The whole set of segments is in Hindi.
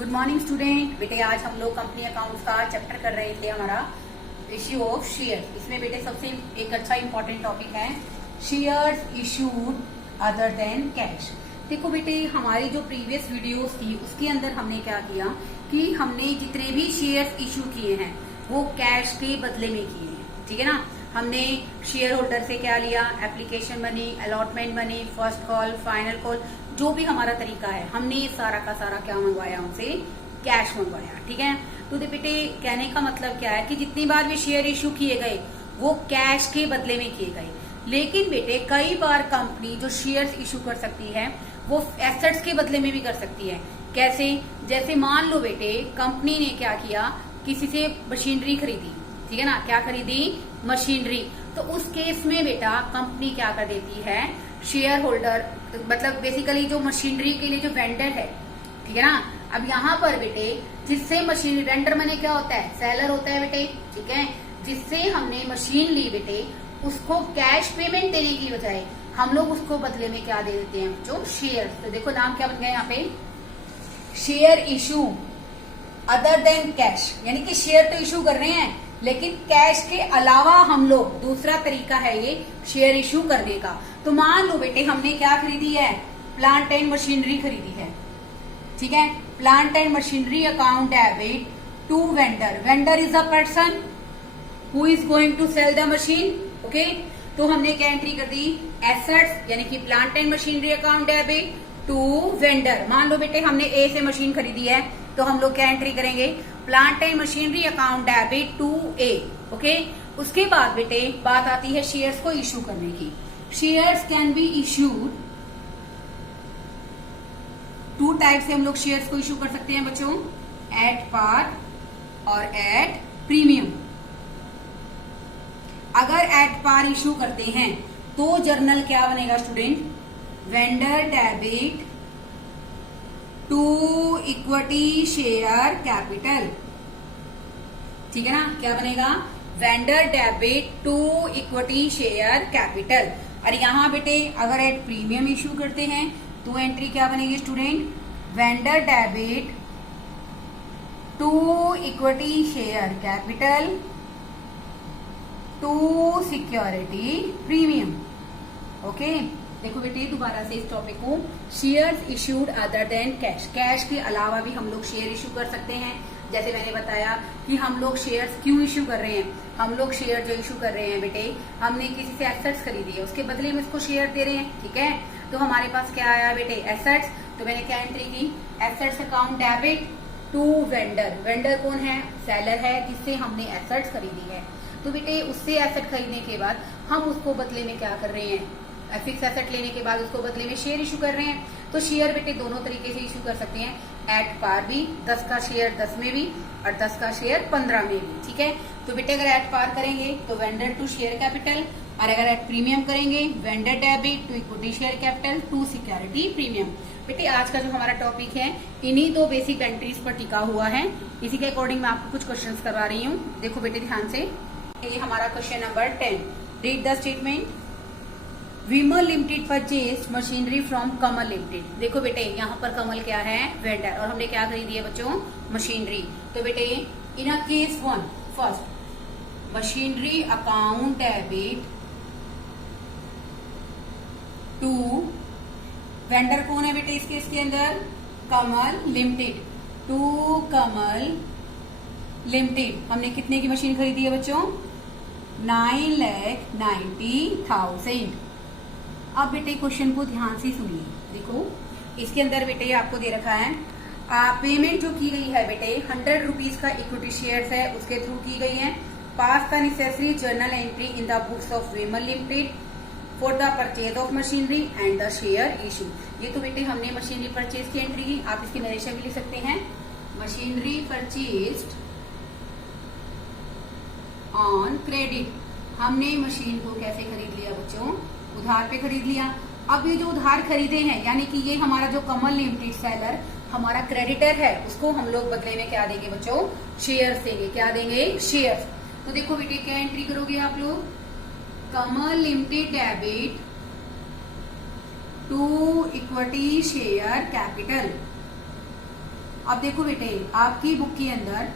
Good morning student. बेटे आज हम लोग कंपनी अकाउंट्स का चैप्टर कर रहे थे, हमारा इश्यू ऑफ शेयर। इसमें बेटे सबसे एक अच्छा इंपॉर्टेंट टॉपिक है shares issued other than cash. देखो बेटे, हमारी जो प्रीवियस वीडियोस थी उसके अंदर हमने क्या किया कि हमने जितने भी शेयर्स इशू किए हैं वो कैश के बदले में किए हैं, ठीक है ना। हमने शेयर होल्डर से क्या लिया, एप्लीकेशन बनी, अलॉटमेंट बनी, फर्स्ट कॉल, फाइनल कॉल, जो भी हमारा तरीका है हमने ये सारा का सारा क्या मंगवाया, उनसे कैश मंगवाया, ठीक है। तो बेटे कहने का मतलब क्या है कि जितनी बार भी शेयर इशू किए गए वो कैश के बदले में किए गए। लेकिन बेटे कई बार कंपनी जो शेयर्स इशू कर सकती है वो एसेट्स के बदले में भी कर सकती है। कैसे? जैसे मान लो बेटे कंपनी ने क्या किया, किसी से मशीनरी खरीदी, ठीक है ना। क्या खरीदी? मशीनरी। तो उस केस में बेटा कंपनी क्या कर देती है, शेयर होल्डर मतलब बेसिकली जो मशीनरी के लिए जो वेंडर है, ठीक है ना। अब यहाँ पर बेटे जिससे मशीनरी, वेंडर मैंने क्या होता है, सेलर होता है बेटे, ठीक है। जिससे हमने मशीन ली बेटे उसको कैश पेमेंट देने की बजाय हम लोग उसको बदले में क्या दे देते हैं, जो शेयर। तो देखो नाम क्या बन गया यहाँ पे, share issue other than cash, यानी कि शेयर तो इशू कर रहे हैं लेकिन कैश के अलावा हम लोग, दूसरा तरीका है ये शेयर इशू करने का। तो मान लो बेटे हमने क्या खरीदी है, प्लांट एंड मशीनरी खरीदी है, ठीक है। Plant and machinery account debit to vendor. Vendor is a person who is going to sell the machine, okay. तो हमने क्या एंट्री कर दी, एसेट्स यानी कि plant and machinery account debit to vendor. मान लो बेटे हमने ए से मशीन खरीदी है तो हम लोग क्या एंट्री करेंगे, plant and machinery account debit to A, okay. उसके बाद बेटे बात आती है शेयर्स को इशू करने की। Shares can be issued, two type से हम लोग शेयर्स को इशू कर सकते हैं बच्चों, एट पार और एट प्रीमियम। अगर एट पार इशू करते हैं तो जर्नल क्या बनेगा student, vendor debit to equity share capital, ठीक है ना। क्या बनेगा, vendor debit to equity share capital. और यहां बेटे अगर एट प्रीमियम इशू करते हैं तो एंट्री क्या बनेगी student, vendor debit to equity share capital to security premium, okay. देखो बेटे दोबारा से इस टॉपिक को, shares issued other than cash, cash के अलावा भी हम लोग शेयर इशू कर सकते हैं। जैसे मैंने बताया कि हम लोग शेयर्स क्यों इशू कर रहे हैं, हम लोग शेयर जो इशू कर रहे हैं बेटे, हमने किसी से एसेट्स खरीदी है उसके बदले में उसको शेयर दे रहे हैं, ठीक है। तो हमारे पास क्या आया बेटे, एसेट्स। तो मैंने क्या एंट्री की, assets account debit to vendor. Vendor कौन है, सेलर है जिससे हमने एसेट्स खरीदी है। तो बेटे उससे एसेट खरीदने के बाद हम उसको बदले में क्या कर रहे हैं, फिक्स एसेट लेने के बाद उसको बदले में शेयर इशू कर रहे हैं। तो शेयर बेटे दोनों तरीके से इशू कर सकते हैं, एट पार भी, 10 का शेयर 10 में भी और 10 का शेयर 15 में भी, ठीक है। तो बेटे अगर एट पार करेंगे तो वेंडर टू शेयर कैपिटल, और अगर एट प्रीमियम करेंगे vendor debit to equity share capital to security premium. बेटे आज का जो हमारा टॉपिक है इन्हीं दो बेसिक एंट्रीज पर टिका हुआ है। इसी के अकॉर्डिंग मैं आपको कुछ क्वेश्चन करवा रही हूँ। देखो बेटे ध्यान से, ये हमारा question number 10, read the statement, Vimal limited purchase machinery from Kamal limited. देखो बेटे यहाँ पर कमल क्या है, वेंडर, और हमने क्या खरीदी है बच्चों, मशीनरी। तो बेटे in a case 1 first machinery account debit to, vendor कौन है बेटे इस केस के अंदर, Kamal limited, to Kamal limited. हमने कितने की मशीन खरीदी है बच्चों, 9,90,000। अब बेटे क्वेश्चन को ध्यान से सुनिए। देखो इसके अंदर बेटे आपको दे रखा है पेमेंट जो की गई है बेटे 100 रुपीज का इक्विटी शेयर्स है उसके थ्रू की गई है। Pass the necessary journal entry in the books of Vimal limited for the purchase of machinery and the share issue. ये तो बेटे हमने मशीनरी परचेज की एंट्री की, आप इसकी नरेशन भी लिख सकते हैं, मशीनरी परचेज्ड ऑन क्रेडिट। हमने मशीन को कैसे खरीद लिया बच्चों, उधार पे खरीद लिया। अब ये जो उधार खरीदे हैं यानी कि ये हमारा जो कमल लिमिटेड सेलर हमारा क्रेडिटर है उसको हम लोग बदले में क्या देंगे बच्चों, शेयर्स देंगे। क्या देंगे, शेयर्स। तो देखो बेटे क्या एंट्री करोगे आप लोग, Kamal limited debit to equity share capital अब देखो बेटे, आपकी बुक के अंदर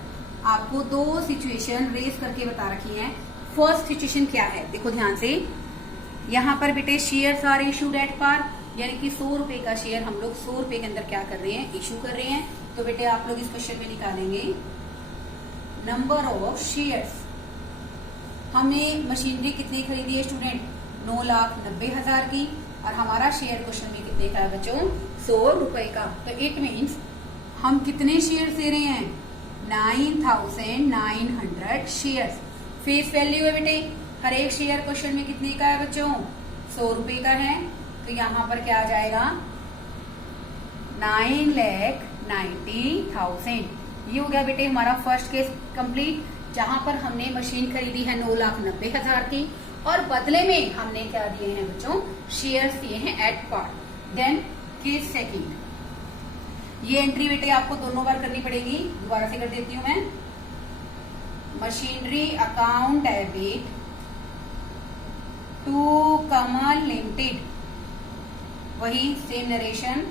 आपको दो सिचुएशन रेस करके बता रखी है। फर्स्ट सिचुएशन क्या है, देखो ध्यान से। यहाँ पर बेटे shares are issued at par, यानी कि 100 रुपए का शेयर हम लोग 100 रुपए के अंदर क्या कर रहे हैं, इशू कर रहे हैं। तो बेटे आप लोग इस क्वेश्चन में निकालेंगे नंबर ऑफ शेयर्स। हमने मशीनरी कितनी खरीदी है स्टूडेंट, 9,90,000 की, और हमारा शेयर क्वेश्चन में कितने का है बच्चों, 100 रुपए का। तो इट मीन्स हम कितने शेयर दे रहे हैं, 9,900 शेयर्स। फेस वैल्यू है बेटे, हर एक शेयर क्वेश्चन में कितने का है बच्चों, 100 रुपए का है। तो यहाँ पर क्या आ जाएगा, 9,90,000। ये हो गया बेटे हमारा फर्स्ट केस कंप्लीट, जहां पर हमने मशीन खरीदी है 9,90,000 की, और बदले में हमने क्या दिए हैं बच्चों, शेयर्स दिए हैं at par. Then case second, ये एंट्री बेटे आपको दोनों बार करनी पड़ेगी, दोबारा से कर देती हूं मैं। Machinery account debit to Kamal limited, वही same narration,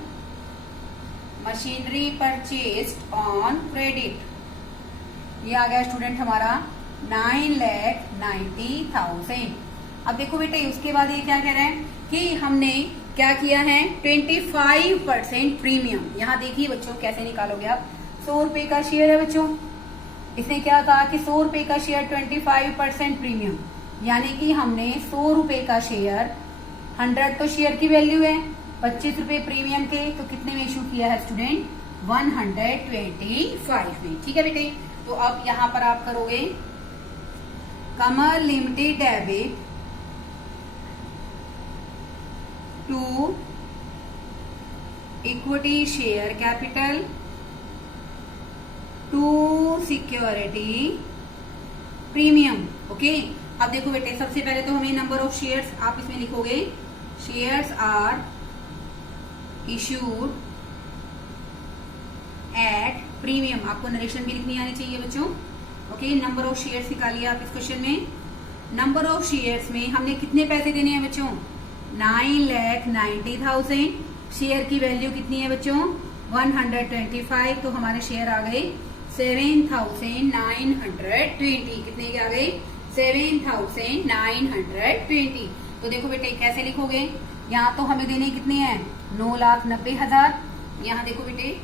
machinery purchased on credit. ये आ गया स्टूडेंट हमारा 9,90,000। अब देखो बेटे उसके बाद ये क्या कह रहे हैं कि हमने क्या किया है, 25% प्रीमियम। यहाँ देखिए बच्चों कैसे निकालोगे आप, 100 रुपए का शेयर है बच्चों, इसने क्या कहा कि 100 रुपए का शेयर 25% प्रीमियम, यानी कि हमने 100 रुपए का शेयर, 100 तो शेयर की वैल्यू है, 25 रुपए प्रीमियम के, तो कितने में इशू किया है स्टूडेंट, 125 में। ठीक है बेटे, तो अब यहां पर आप करोगे Kamal limited debit to equity share capital to security premium. Okay, अब देखो बेटे सबसे पहले तो हमें नंबर ऑफ शेयर्स आप इसमें लिखोगे, shares are issued at premium. आपको नरेशन भी लिखनी आनी चाहिए बच्चों। ओके, नंबर ऑफ शेयर्स निकालिए आप इस क्वेश्चन में। नंबर ऑफ शेयर्स में हमने कितने पैसे देने हैं बच्चों, 9,90,000। शेयर की वैल्यू कितनी है बच्चों, 125। तो हमारे शेयर आ गए 7,920। कितने के आ गए, 7,920। तो देखो बेटे कैसे लिखोगे, यहाँ तो हमें देने कितने हैं, 9,90,000। यहाँ देखो बेटे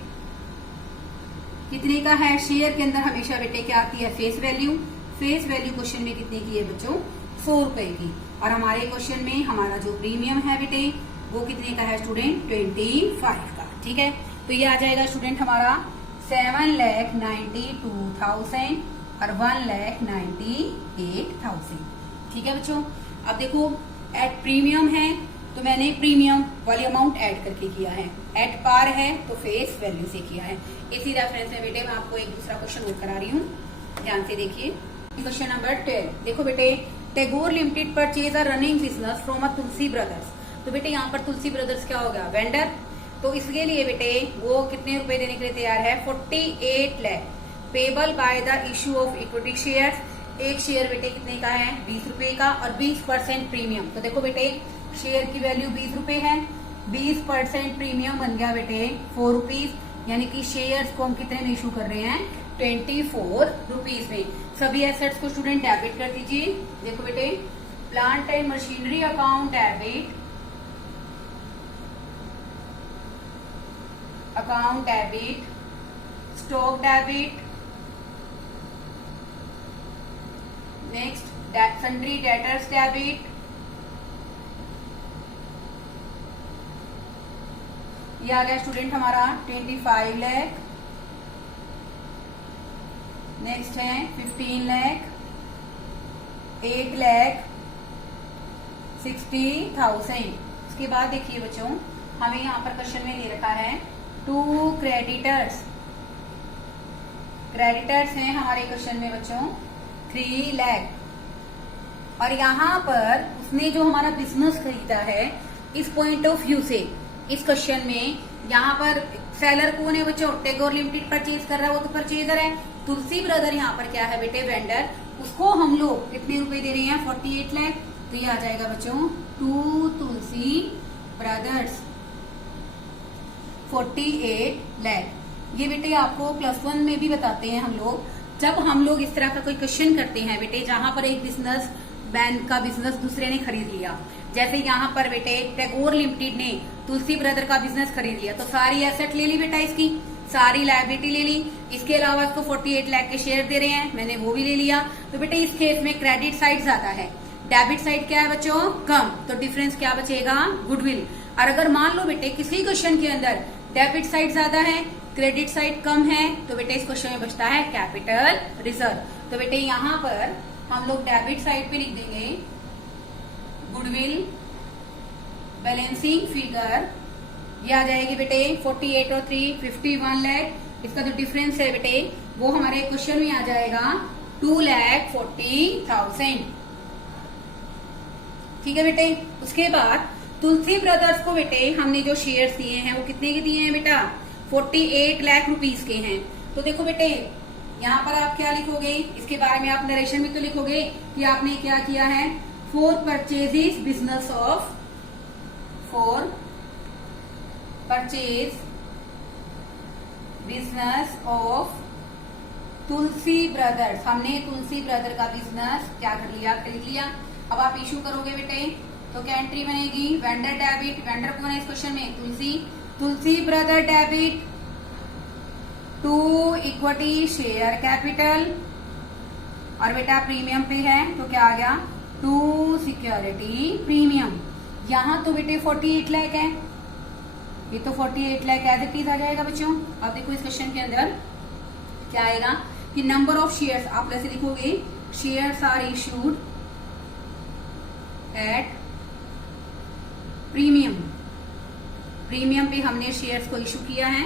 कितने का है, शेयर के अंदर हमेशा बेटे क्या आती है, face value. Face value question में कितने की है बच्चों, 100 रुपए की। और हमारे क्वेश्चन में हमारा जो प्रीमियम है बेटे वो कितने का है स्टूडेंट, 25 का। ठीक है, तो ये आ जाएगा स्टूडेंट हमारा 7,92,000 और 1,98,000। ठीक है बच्चों, अब देखो एट प्रीमियम है तो मैंने प्रीमियम वाली अमाउंट ऐड करके किया है, एट पार है तो फेस वैल्यू से किया है। इसी रेफरेंस में बेटे मैं आपको एक दूसरा क्वेश्चन नोट करा रही हूँ, ध्यान से देखिए। क्वेश्चन नंबर 12, देखो बेटे, Tagore limited purchase a running business from a Tulsi brothers. तो बेटे यहाँ पर तुलसी ब्रदर्स क्या होगा, वेंडर। तो इसके लिए बेटे वो कितने रुपए देने के लिए तैयार है, 48 lakh, payable by the issue of equity shares. एक शेयर बेटे कितने का है, 20 रुपए का, और 20% प्रीमियम। तो देखो बेटे शेयर की वैल्यू 20 रुपए है, 20% प्रीमियम बन गया बेटे 4 रुपीज, यानी कि शेयर्स को हम कितने में इशू कर रहे हैं, 24 रुपीज में। सभी एसेट्स को स्टूडेंट डेबिट कर दीजिए। देखो बेटे, plant and machinery account debit, account debit, stock debit, next sundry debtors debit, ये आ गया स्टूडेंट हमारा 25 लाख। नेक्स्ट है 15 लाख, 8,60,000। उसके बाद देखिए बच्चों हमें यहाँ पर क्वेश्चन में दे रखा है 2 क्रेडिटर्स। क्रेडिटर्स हैं हमारे क्वेश्चन में बच्चों 3 लाख, और यहाँ पर उसने जो हमारा बिजनेस खरीदा है, इस पॉइंट ऑफ व्यू से इस क्वेश्चन में यहाँ पर सेलर कौन है बच्चों, टैगोर लिमिटेड परचेज कर रहा है, वो तो परचेजर है। तुलसी ब्रदर यहाँ पर क्या है बेटे, वेंडर। उसको हम लोग कितने रुपए दे रहे हैं, 48 लाख। तो ये आ जाएगा बच्चों 2 तुलसी ब्रदर्स 48 लाख। ये बेटे आपको +1 में भी बताते हैं हम लोग, जब हम लोग इस तरह का कोई क्वेश्चन करते हैं बेटे, जहां पर एक बिजनेस मैन का बिजनेस दूसरे ने खरीद लिया, जैसे यहाँ पर बेटे टैगोर लिमिटेड ने तुलसी ब्रदर का बिजनेस खरीद लिया, तो सारी एसेट ले ली बेटा, इसकी सारी लायबिलिटी ले ली, इसके अलावा इसको 48 लाख के शेयर दे रहे हैं, मैंने वो भी ले लिया। तो बेटे इस केस में क्रेडिट साइड ज्यादा है, डेबिट साइड क्या है बच्चों, कम, तो डिफरेंस क्या बचेगा, गुडविल। और अगर मान लो बेटे किसी क्वेश्चन के अंदर डेबिट साइड ज्यादा है, क्रेडिट साइड कम है, तो बेटे इस क्वेश्चन में बचता है कैपिटल रिजर्व। तो बेटे यहाँ पर हम लोग डेबिट साइड पे लिख देंगे गुडविल बैलेंसिंग फिगर, ये आ जाएगी बेटे 48 और 3 51 लाख। इसका जो डिफरेंस है बेटे वो हमारे क्वेश्चन में आ जाएगा 2,40,000। ठीक है बेटे। उसके बाद तुलसी ब्रदर्स को बेटे हमने जो शेयर्स दिए हैं वो कितने के दिए हैं बेटा, 48 लाख रुपीस के हैं। तो देखो बेटे यहाँ पर आप क्या लिखोगे, इसके बारे में आप नरेशन में तो लिखोगे कि आपने क्या किया है, for purchase business of, for purchase business of Tulsi brothers, हमने तुलसी ब्रदर का बिजनेस क्या कर लिया, खरीद लिया। अब आप इशू करोगे बेटे तो क्या एंट्री बनेगी, वेंडर डेबिट, वेंडर कौन है इस क्वेश्चन में, Tulsi, Tulsi brother debit to equity share capital, और बेटा प्रीमियम पे है तो क्या आ गया, टू सिक्योरिटी प्रीमियम। यहां तो बेटे 48 लाख है, ये तो 48 लाख एज इट इज आ जाएगा बच्चों। अब देखो इस क्वेश्चन के अंदर क्या आएगा कि नंबर ऑफ शेयर्स, आप ऐसे लिखोगे shares are issued at premium, premium पे हमने शेयर्स को इशू किया है।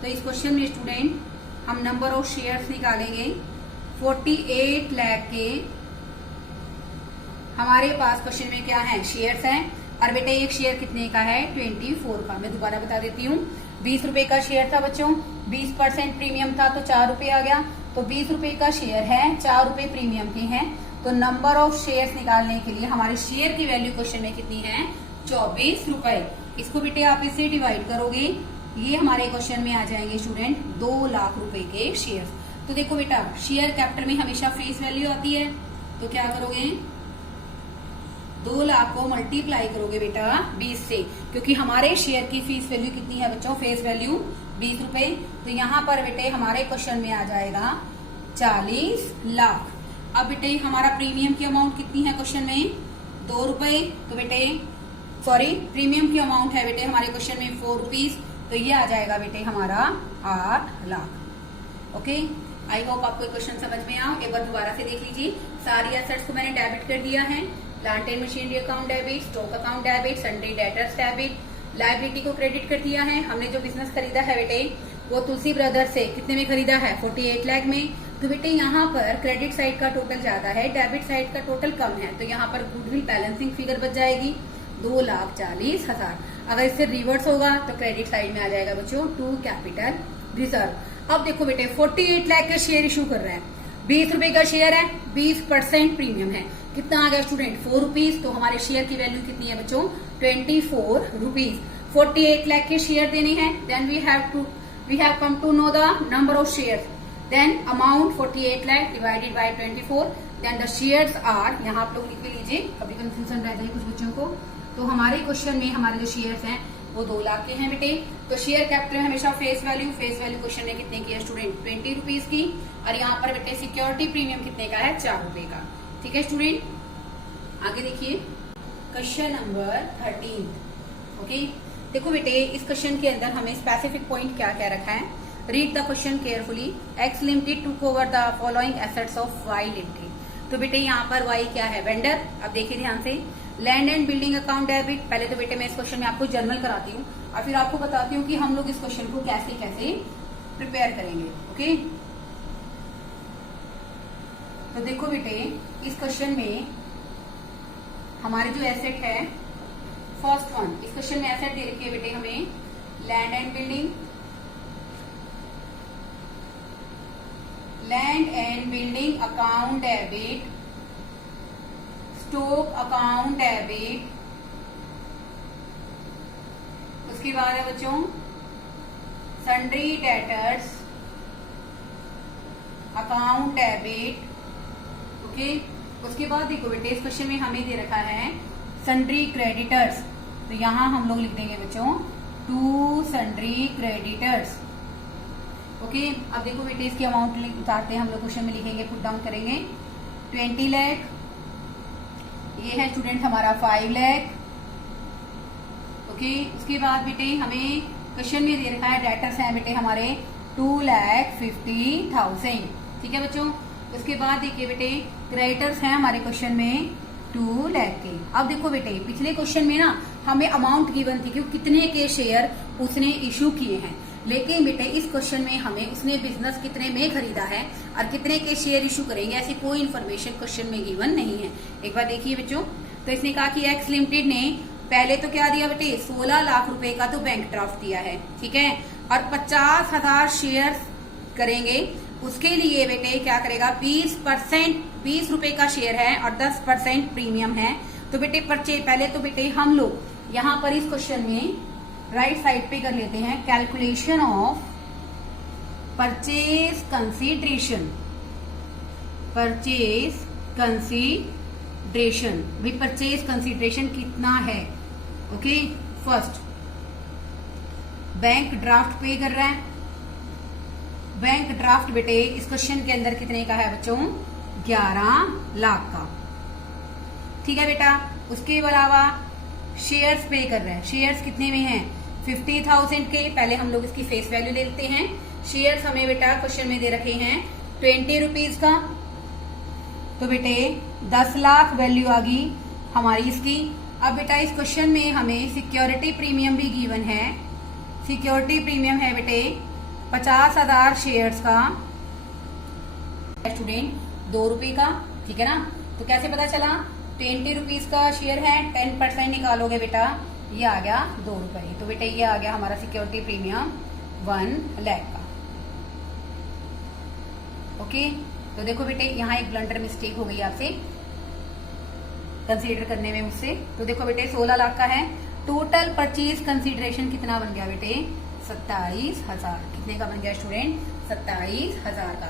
तो इस क्वेश्चन में स्टूडेंट हम नंबर ऑफ शेयर्स निकालेंगे, 48 लाख के हमारे पास क्वेश्चन में क्या है, शेयर्स हैं। और बेटे एक शेयर कितने का है, 24 का। मैं दोबारा बता देती हूँ, 20 रुपए का शेयर था बच्चों, 20% प्रीमियम था तो 4 रुपए आ गया, तो 20 रुपए का शेयर है, 4 रुपए प्रीमियम के हैं। तो नंबर ऑफ शेयर्स निकालने के लिए हमारे शेयर की वैल्यू क्वेश्चन में कितनी है, 24 रुपए। इसको बेटे आप इसे डिवाइड करोगे, ये हमारे क्वेश्चन में आ जाएंगे स्टूडेंट 2 लाख रुपए के शेयर। तो देखो बेटा शेयर कैपिटल में हमेशा फेस वैल्यू आती है, तो क्या करोगे, 2 लाख को मल्टीप्लाई करोगे बेटा 20 से, क्योंकि हमारे शेयर की फीस वैल्यू कितनी है बच्चों, फेस वैल्यू 20 रुपए। तो यहाँ पर बेटे हमारे क्वेश्चन में आ जाएगा 40 लाख। अब बेटे हमारा प्रीमियम की अमाउंट कितनी है क्वेश्चन में, 2 रुपए, तो बेटे सॉरी प्रीमियम की अमाउंट है बेटे हमारे क्वेश्चन में 4 रुपीज, तो ये आ जाएगा बेटे हमारा 8 लाख। ओके, आई होप आपको क्वेश्चन समझ में आओ। एक बार दोबारा से देख लीजिए, सारी एसेट्स को मैंने डेबिट कर दिया है, plant and machinery account debit, stock account debit, sundry debtors debit, liability को क्रेडिट कर दिया है। हमने जो बिजनेस खरीदा है बेटे वो तुलसी ब्रदर्स से कितने में खरीदा है, 48 लाख में। तो बेटे यहाँ पर क्रेडिट साइड का टोटल ज्यादा है, डेबिट साइड का टोटल कम है, तो यहाँ पर गुडविल बैलेंसिंग फिगर बच जाएगी 2,40,000। अगर इससे रिवर्स होगा तो क्रेडिट साइड में आ जाएगा बच्चों 2 कैपिटल रिजर्व। अब देखो बेटे 48 लाख का शेयर इशू कर रहे हैं, 20 रुपए का शेयर है, 20% प्रीमियम है, कितना आ गया स्टूडेंट, 4 रुपीज। तो हमारे शेयर की वैल्यू कितनी है बच्चों, 24 रुपीज। 48 लाख के शेयर देने हैं, then we have come to know the number of shares, then amount 48 lakh divided by 24, then the shares are, यहाँ आप लोग लिख भी लीजिए, कभी कंफ्यूजन रहता है कुछ बच्चों को। तो हमारे क्वेश्चन में हमारे जो शेयर्स हैं वो 2 लाख के हैं बेटे। तो शेयर कैपिटल हमेशा फेस वैल्यू क्वेश्चन में कितने की है स्टूडेंट, 20 रुपीज की। और यहाँ पर बेटे सिक्योरिटी प्रीमियम कितने का है, 4 रुपए का। ठीक है स्टूडेंट, आगे देखिए क्वेश्चन नंबर 13। ओके, देखो बेटे इस क्वेश्चन के अंदर हमें स्पेसिफिक पॉइंट क्या क्या रखा है, read the question carefully. X limited to cover the following assets of Y limited. तो बेटे यहाँ पर वाई क्या है, वेंडर। अब देखिए ध्यान से, land and building account debit. पहले तो बेटे मैं इस क्वेश्चन में आपको जर्नल कराती हूँ और फिर आपको बताती हूँ कि हम लोग इस क्वेश्चन को कैसे कैसे प्रिपेयर करेंगे। ओके, तो देखो बेटे इस क्वेश्चन में हमारे जो एसेट है, फर्स्ट वन, इस क्वेश्चन में एसेट दे रखी है बेटे हमें land and building, land and building account debit, stock account debit, उसके बाद है बच्चों sundry debtors account debit. Okay, उसके बाद देखो बेटे इस क्वेश्चन में हमें दे रखा है सन्ड्री क्रेडिटर्स, तो यहां हम लोग लिख देंगे बच्चों टू सन्ड्री क्रेडिटर्स। ओके, अब देखो बेटे इसकी अमाउंट उतारते हैं हम लोग, क्वेश्चन में लिखेंगे, पुट डाउन करेंगे 20 लाख। ये है स्टूडेंट हमारा 5 लाख। ओके, उसके बाद बेटे हमें क्वेश्चन में दे रखा है डेटर्स है बेटे हमारे 2,50,000। ठीक है बच्चों, उसके बाद देखिए बेटे क्रेडिटर्स हैं हमारे क्वेश्चन में 2 लाख के। अब देखो बेटे पिछले क्वेश्चन में ना हमें अमाउंट गिवन थी कि कितने के शेयर उसने इशू किए हैं, लेकिन बेटे इस क्वेश्चन में हमें उसने बिजनेस कितने में खरीदा है और कितने के शेयर इशू करेंगे ऐसी कोई इन्फॉर्मेशन क्वेश्चन में गिवन नहीं है। एक बार देखिए बच्चों, तो इसने कहा कि एक्स लिमिटेड ने पहले तो क्या दिया बेटे 16 लाख रुपए का तो बैंक ड्राफ्ट दिया है, ठीक है, और 50,000 शेयर करेंगे, उसके लिए बेटे क्या करेगा 20% 20 रुपए का शेयर है और 10% प्रीमियम है। तो बेटे पहले तो बेटे हम लोग यहाँ पर इस क्वेश्चन में राइट साइड पे कर लेते हैं calculation of purchase consideration. Purchase consideration, भाई परचेज कंसीडरेशन कितना है। ओके, फर्स्ट बैंक ड्राफ्ट पे कर रहा है, बैंक ड्राफ्ट बेटे इस क्वेश्चन के अंदर कितने का है बच्चों 11 लाख का। ठीक है बेटा, उसके अलावा शेयर्स पे कर रहे हैं, शेयर्स कितने में हैं 50,000 के। पहले हम लोग इसकी फेस वैल्यू ले लेते हैं। शेयर्स हमें बेटा क्वेश्चन में दे रखे हैं 20 रुपीज का, तो बेटे 10 लाख वैल्यू आ गई हमारी इसकी। अब बेटा इस क्वेश्चन में हमें सिक्योरिटी प्रीमियम भी गिवन है। सिक्योरिटी प्रीमियम है बेटे 50,000 शेयर्स का, स्टूडेंट 2 रुपए का। ठीक है ना, तो कैसे पता चला 20 रुपीज का शेयर है, 10% निकालोगे बेटा ये आ गया 2 रुपए। तो बेटा ये आ गया हमारा सिक्योरिटी प्रीमियम 1 लाख का। ओके, तो देखो बेटे यहाँ एक ब्लंडर मिस्टेक हो गई आपसे कंसीडर करने में मुझसे। तो देखो बेटे 16 लाख का है, टोटल परचेज कंसीडरेशन कितना बन गया बेटे 27,000। कितने का बन गया स्टूडेंट 27,000 का,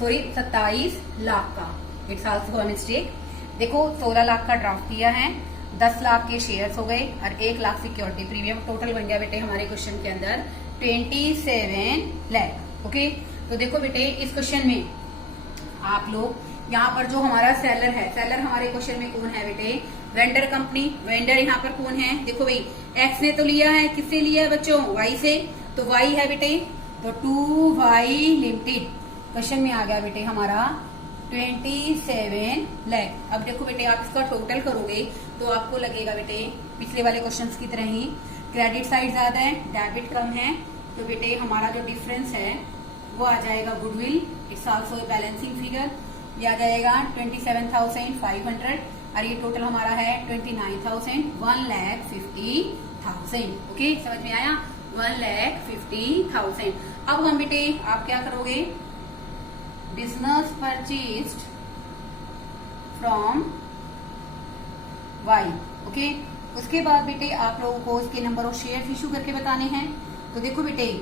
सॉरी 27 लाख का। It's also a mistake. देखो 16 लाख का ड्राफ्ट किया है, 10 लाख के शेयर्स हो गए और 1 लाख सिक्योरिटी प्रीमियम, टोटल बन गया बेटे हमारे क्वेश्चन के अंदर 27 लाख। ओके, तो देखो बेटे इस क्वेश्चन में आप लोग यहाँ पर जो हमारा सेलर है, सेलर हमारे क्वेश्चन में कौन है बेटे वेंडर कंपनी। वेंडर यहाँ पर कौन है, देखो भाई एक्स ने तो लिया है, किससे लिया है बच्चों वाई से, तो वाई है बेटे, तो 2Y लिमिटेड क्वेश्चन में आ गया बेटे हमारा 27 लाख। अब देखो बेटे आप इसका टोटल करोगे तो आपको लगेगा बेटे पिछले वाले क्वेश्चंस की तरह ही क्रेडिट साइड ज्यादा है डेबिट कम है, तो बेटे हमारा जो डिफरेंस है वो आ जाएगा goodwill, it's also balancing figure, ये आ जाएगा 27,500 और ये टोटल हमारा है 29,000, 1,50,000। ओके, समझ में आया 1,50,000। अब हम बेटे आप क्या करोगे business purchased from Y. Okay, उसके बाद बेटे आप लोगों को इसके नंबर ऑफ शेयर इशू करके बताने हैं। तो देखो बेटे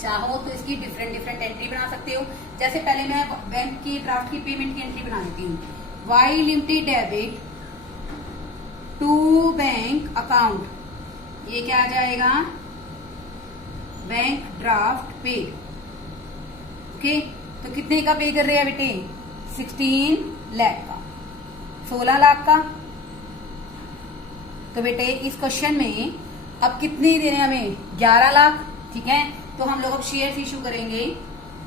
चाहो तो इसकी डिफरेंट एंट्री बना सकते हो। जैसे पहले मैं बैंक की ड्राफ्ट की पेमेंट की एंट्री बना देती हूँ, Y limited debit to bank account, ये क्या आ जाएगा बैंक ड्राफ्ट पे। ओके, तो कितने का पे कर रहे हैं बेटे 16 लाख का, 16 लाख का। तो बेटे इस क्वेश्चन में अब कितने देने हमें 11 लाख। ठीक है, तो हम लोग अब शेयर इशू करेंगे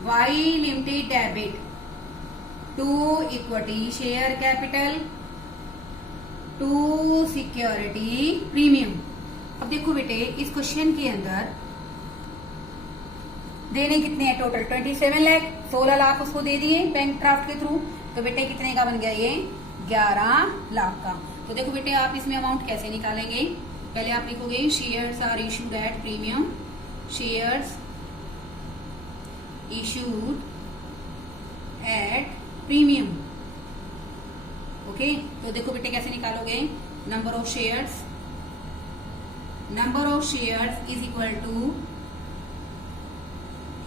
Y limited debit to equity share capital to security premium. अब देखो बेटे इस क्वेश्चन के अंदर देने कितने हैं टोटल 27 लाख, 16 लाख उसको दे दिए बैंक ड्राफ्ट के थ्रू, तो बेटे कितने का बन गया ये 11 लाख का। तो देखो बेटे आप इसमें अमाउंट कैसे निकालेंगे, पहले आप लिखोगे shares are issued at premium, shares issued at premium. Okay, तो देखो बेटे कैसे निकालोगे number of shares is equal to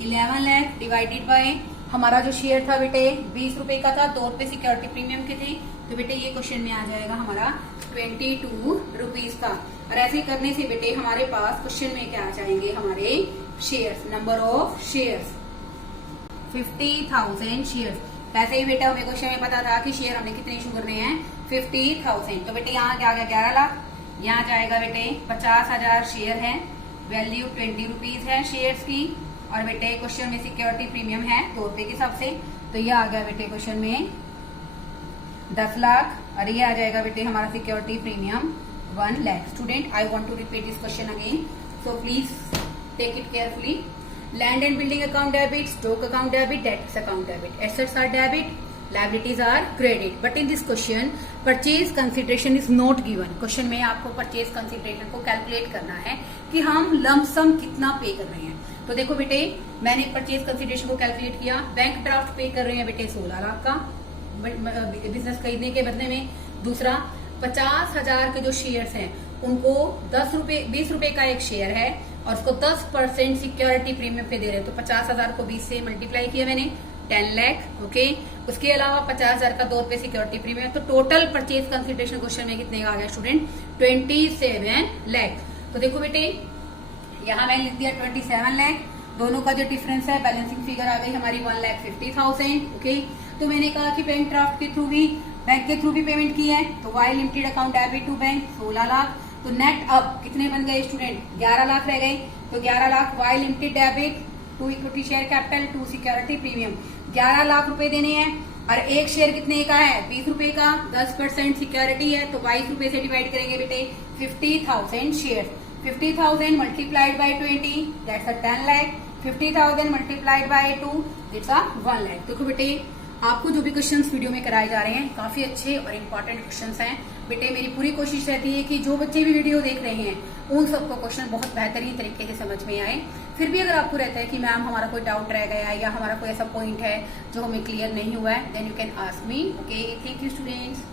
11 lakh divided by हमारा जो शेयर था बेटे 20 रुपए का था, 2 रुपए सिक्योरिटी प्रीमियम के थे, तो बेटे ये क्वेश्चन में आ जाएगा हमारा 22 रुपीज का। और ऐसे करने से बेटे हमारे पास क्वेश्चन में क्या आ जाएंगे हमारे shares, number of shares 50,000 shares. वैसे ही बेटा हमें क्वेश्चन में पता था कि शेयर हमने कितने इशू करने हैं 50,000, तो बेटे यहाँ क्या आ गया 11 लाख, यहाँ जाएगा बेटे 50,000 शेयर है, वैल्यू 20 रुपीज है शेयर्स की, और बेटे क्वेश्चन में सिक्योरिटी प्रीमियम है 2 रुपए के हिसाब से, तो ये आ गया बेटे क्वेश्चन में 10 लाख, और ये आ जाएगा बेटे हमारा security premium 1 lakh. Student I want to repeat this question again, so please take it carefully. Land and building account debit, stock account debit, debts account debit, assets are debit, liabilities are credit, but in this question purchase consideration is not given। Question में आपको परचेज कंसिडरेशन को कैलकुलेट करना है कि हम लमसम कितना पे कर रहे हैं। तो देखो बेटे मैंने परचेज कंसिडरेशन को कैलकुलेट किया, बैंक ड्राफ्ट पे कर रहे हैं बेटे 16 लाख का बिजनेस खरीदने के बदले में। दूसरा 50,000 के जो शेयर्स हैं उनको 20 रुपए का एक शेयर है और उसको 10% सिक्योरिटी प्रीमियम पे दे रहे हैं, तो 50,000 को 20 से मल्टीप्लाई किया मैंने 10 लाख, ओके। उसके अलावा 50,000 का 2 रुपए सिक्योरिटी प्रीमियम, तो टोटल परचेज कंसिडरेशन क्वेश्चन में कितने का आ गया स्टूडेंट 27 लाख। तो देखो बेटे यहाँ मैंने लिख दिया 27 लाख, दोनों का जो डिफरेंस है बैलेंसिंग फिगर आ गई हमारी 1,50,000, ओके। तो मैंने कहा कि बैंक ड्राफ्ट के थ्रू भी पेमेंट की है, तो Y limited account debit to bank 16 lakh, तो नेट अब कितने बन गए स्टूडेंट 11 लाख रह गए, तो 11 lakh Y limited debit to equity share capital to security premium 11 lakh रुपए देने हैं, और एक शेयर कितने का है 20 रुपए का, 10% सिक्योरिटी है, तो 22 रुपए से डिवाइड करेंगे बेटे 50,000 share, 50,000 multiplied by 20 that's a 10 lakh, 50,000 multiplied by 2 it's a 1 lakh. देखो बेटे आपको जो भी क्वेश्चंस वीडियो में कराए जा रहे हैं काफी अच्छे और इम्पोर्टेंट क्वेश्चंस हैं बेटे। मेरी पूरी कोशिश रहती है कि जो बच्चे भी वीडियो देख रहे हैं उन सबको क्वेश्चन बहुत बेहतरीन तरीके से समझ में आए। फिर भी अगर आपको रहता है कि मैम हमारा कोई डाउट रह गया है या हमारा कोई ऐसा पॉइंट है जो हमें क्लियर नहीं हुआ है, then you can ask me, okay. Thank you students.